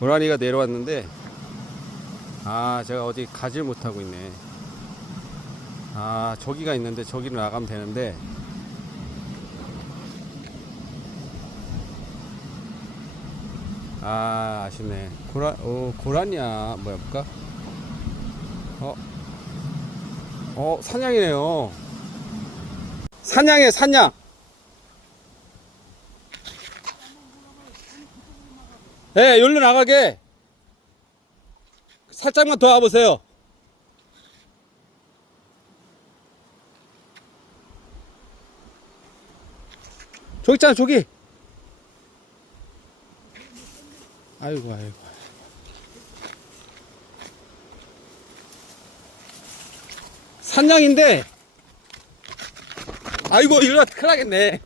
고라니가 내려왔는데 아 제가 어디 가질 못하고 있네. 아 저기가 있는데 저기로 나가면 되는데. 아 아쉽네. 고라 어 고라니야. 뭐야 볼까? 어? 어, 사냥이네요. 사냥해, 사냥. 예, 네, 여기로 나가게. 살짝만 더 와보세요. 저기 있잖아, 저기. 아이고, 아이고. 산양인데 아이고 이거 큰일 나겠네